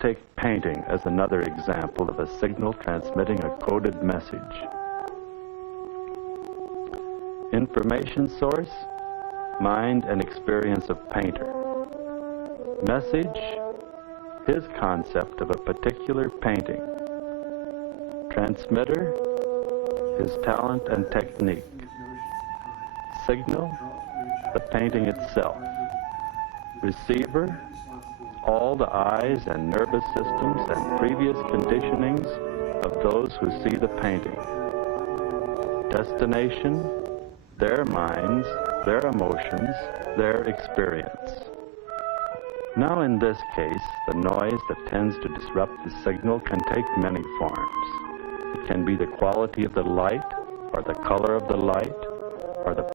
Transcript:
take painting as another example of a signal transmitting a coded message. Information source, mind and experience of painter. Message, his concept of a particular painting. Transmitter, his talent and technique. Signal, the painting itself. Receiver, all the eyes and nervous systems and previous conditionings of those who see the painting. Destination, their minds, their emotions, their experience. Now in this case, the noise that tends to disrupt the signal can take many forms. It can be the quality of the light, or the color of the light, or the